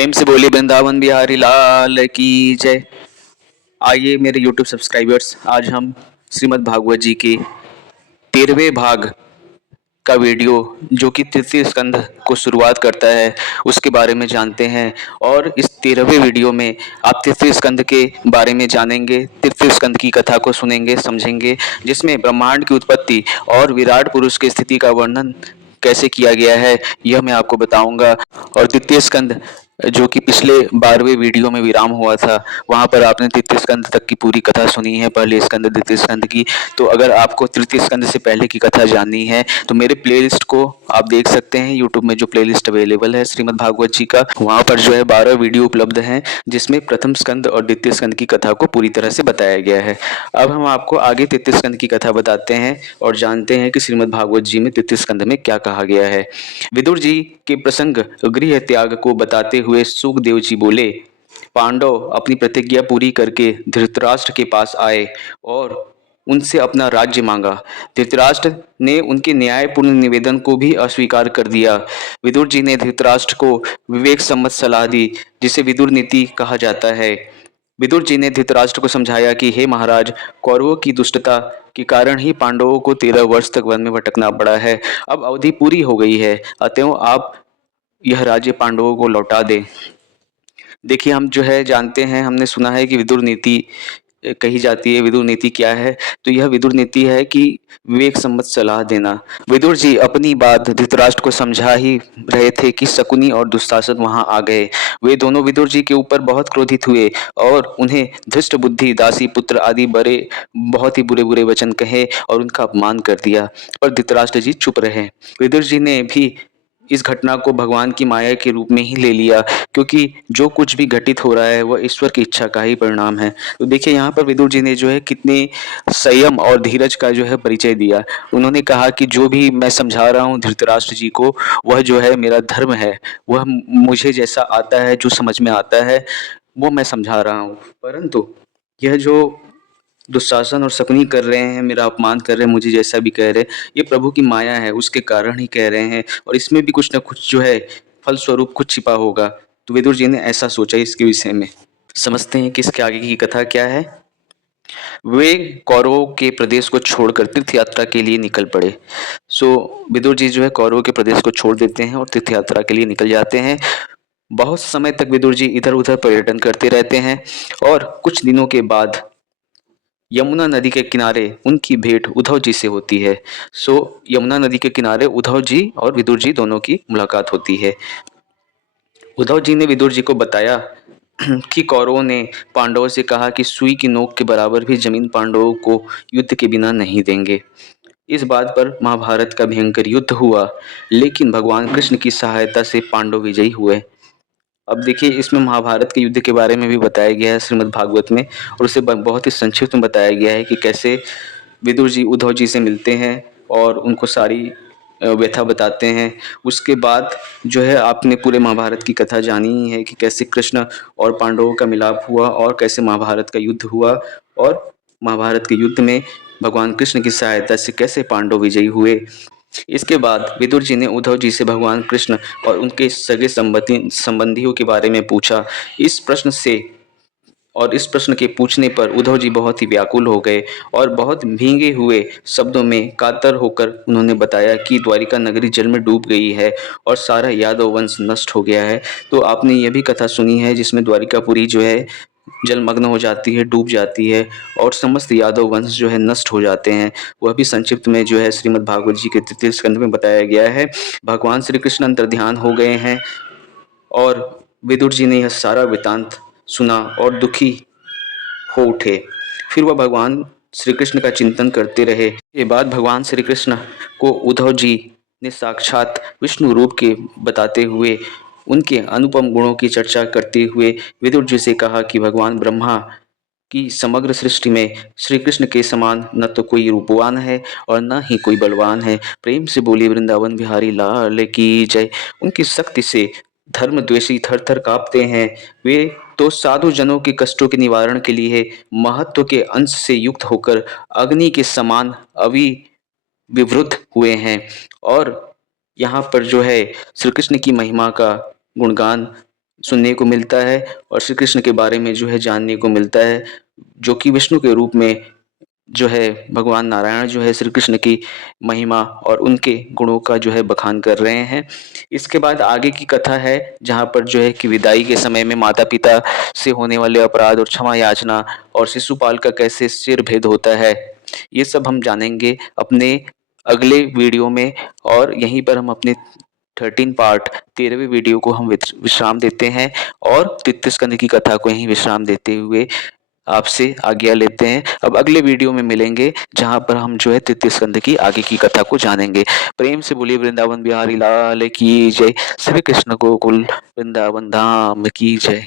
प्रेम से बोली वृंदावन बिहारी लाल की जय। आइए मेरे YouTube सब्सक्राइबर्स, आज हम श्रीमद् भागवत जी के 13वें भाग का वीडियो जो कि तृतीय स्कंध को शुरुआत करता है उसके बारे में जानते हैं। और इस 13वें वीडियो में आप तृतीय स्कंध के बारे में जानेंगे, तृतीय स्कंध की कथा को सुनेंगे, समझेंगे, जिसमें ब्रह्मांड की उत्पत्ति और विराट पुरुष की स्थिति का वर्णन कैसे किया गया है यह मैं आपको बताऊंगा। और द्वितीय स्कंद जो कि पिछले 12वें वीडियो में विराम हुआ था, वहां पर आपने तृतीय स्कंद तक की पूरी कथा सुनी है, पहले स्कंद द्वितीय स्कंद की। तो अगर आपको तृतीय स्कंद से पहले की कथा जाननी है तो मेरे प्लेलिस्ट को आप देख सकते हैं। यूट्यूब में जो प्लेलिस्ट अवेलेबल है श्रीमद् भागवत जी का, वहां पर जो है 12 वीडियो उपलब्ध हैं जिसमें प्रथम स्कंद और द्वितीय स्कंद की कथा को पूरी तरह से बताया गया है। अब हम आपको आगे तृतीय स्कंद की कथा बताते हैं और जानते हैं कि श्रीमद् भागवत जी में तृतीय स्कंद में क्या कहा गया है। विदुर जी के प्रसंग गृह त्याग को बताते हुए सुखदेव जी बोले, पांडव अपनी प्रतिज्ञा पूरी करके धृतराष्ट्र के पास आए और उनसे अपना राज्य मांगा। धृतराष्ट्र ने उनके न्यायपूर्ण निवेदन को भी अस्वीकार कर दिया। विदुर जी ने धृतराष्ट्र को विवेक सम्मत सलाह दी, जिसे विदुर नीति कहा जाता है। विदुर जी ने धृतराष्ट्र को समझाया कि हे महाराज, कौरवों की दुष्टता के कारण ही पांडवों को 13 वर्ष तक वन में भटकना पड़ा है। अब अवधि पूरी हो गई है, अतएव आप यह राज्य पांडवों को लौटा दे। देखिए, हम जो है जानते हैं, हमने सुना है कि विदुर नीति कही जाती है। विदुर नीति क्या है? तो यह विदुर नीति है कि विवेक सम्मत सलाह देना। विदुर जी अपनी बात धृतराष्ट्र को समझा ही रहे थे कि शकुनी और दुशासन वहां आ गए। वे दोनों विदुर जी के ऊपर बहुत क्रोधित हुए और उन्हें धृष्ट बुद्धि, दासी पुत्र आदि बड़े बहुत ही बुरे बुरे वचन कहे और उनका अपमान कर दिया। पर धृतराष्ट्र जी चुप रहे। विदुर जी ने भी इस घटना को भगवान की माया के रूप में ही ले लिया, क्योंकि जो कुछ भी घटित हो रहा है वह ईश्वर की इच्छा का ही परिणाम है। तो देखिए, यहाँ पर विदुर जी ने जो है कितने संयम और धीरज का जो है परिचय दिया। उन्होंने कहा कि जो भी मैं समझा रहा हूँ धृतराष्ट्र जी को, वह जो है मेरा धर्म है, वह मुझे जैसा आता है, जो समझ में आता है वो मैं समझा रहा हूँ। परंतु यह जो दुशासन और शकुनी कर रहे हैं, मेरा अपमान कर रहे हैं, मुझे जैसा भी कह रहे हैं, ये प्रभु की माया है, उसके कारण ही कह रहे हैं और इसमें भी कुछ ना कुछ जो है फलस्वरूप कुछ छिपा होगा। तो विदुर जी ने ऐसा सोचा इसके विषय में। समझते हैं कि इसके आगे की कथा क्या है। वे कौरवों के प्रदेश को छोड़कर तीर्थ यात्रा के लिए निकल पड़े। विदुर जी जो है कौरवों के प्रदेश को छोड़ देते हैं और तीर्थ यात्रा के लिए निकल जाते हैं। बहुत समय तक विदुर जी इधर उधर पर्यटन करते रहते हैं और कुछ दिनों के बाद यमुना नदी के किनारे उनकी भेंट उद्धव जी से होती है। यमुना नदी के किनारे उद्धव जी और विदुर जी दोनों की मुलाकात होती है। उद्धव जी ने विदुर जी को बताया कि कौरवों ने पांडवों से कहा कि सुई की नोक के बराबर भी जमीन पांडवों को युद्ध के बिना नहीं देंगे। इस बात पर महाभारत का भयंकर युद्ध हुआ, लेकिन भगवान कृष्ण की सहायता से पांडव विजयी हुए। अब देखिए, इसमें महाभारत के युद्ध के बारे में भी बताया गया है श्रीमद् भागवत में, और उसे बहुत ही संक्षिप्त में बताया गया है कि कैसे विदुर जी उद्धव जी से मिलते हैं और उनको सारी व्यथा बताते हैं। उसके बाद जो है आपने पूरे महाभारत की कथा जानी ही है कि कैसे कृष्ण और पांडवों का मिलाप हुआ और कैसे महाभारत का युद्ध हुआ, और महाभारत के युद्ध में भगवान कृष्ण की सहायता से कैसे पांडव विजयी हुए। इसके बाद विदुर जी ने उद्धव जी से भगवान कृष्ण और उनके सगे संबंधियों के बारे में पूछा। इस प्रश्न के पूछने पर उद्धव जी बहुत ही व्याकुल हो गए और बहुत भीगे हुए शब्दों में कातर होकर उन्होंने बताया कि द्वारिका नगरी जल में डूब गई है और सारा यादव वंश नष्ट हो गया है। तो आपने यह भी कथा सुनी है जिसमें द्वारिकापुरी जो है जलमग्न हो जाती है, डूब जाती है और समस्त यादव वंश जो है नष्ट हो जाते हैं। वह भी संक्षिप्त में जो है श्रीमद् भागवत जी के तृतीय स्कंध में बताया गया है। भगवान श्री कृष्ण अंतर्ध्यान हो गए हैं और विदुर जी ने यह सारा वृतांत सुना और दुखी हो उठे। फिर वह भगवान श्री कृष्ण का चिंतन करते रहे। के बाद भगवान श्री कृष्ण को उद्धव जी ने साक्षात विष्णु रूप के बताते हुए उनके अनुपम गुणों की चर्चा करते हुए विदुर जी से कहा कि भगवान ब्रह्मा की समग्र सृष्टि में श्री कृष्ण के समान न तो कोई रूपवान है और न ही कोई बलवान है। प्रेम से बोली वृंदावन बिहारी लाल की जय। उनकी शक्ति से धर्म द्वेषी थर थर कांपते हैं। वे तो साधु जनों के कष्टों के निवारण के लिए महत्व के अंश से युक्त होकर अग्नि के समान अविविवृद्ध हुए हैं। और यहाँ पर जो है श्री कृष्ण की महिमा का गुणगान सुनने को मिलता है और श्री कृष्ण के बारे में जो है जानने को मिलता है, जो कि विष्णु के रूप में जो है भगवान नारायण जो है श्री कृष्ण की महिमा और उनके गुणों का जो है बखान कर रहे हैं। इसके बाद आगे की कथा है जहाँ पर जो है कि विदाई के समय में माता-पिता से होने वाले अपराध और क्षमा याचना और शिशुपाल का कैसे सिर भेद होता है, ये सब हम जानेंगे अपने अगले वीडियो में। और यहीं पर हम अपने 13 पार्ट 13वें वीडियो को हम विश्राम देते हैं और तृतीय स्कंद की कथा को यहीं विश्राम देते हुए आपसे आज्ञा लेते हैं। अब अगले वीडियो में मिलेंगे जहाँ पर हम जो है तृतीय स्कंद की आगे की कथा को जानेंगे। प्रेम से बोलिए वृंदावन बिहारी लाल की जय, श्री कृष्ण गोकुल वृंदावन धाम की जय।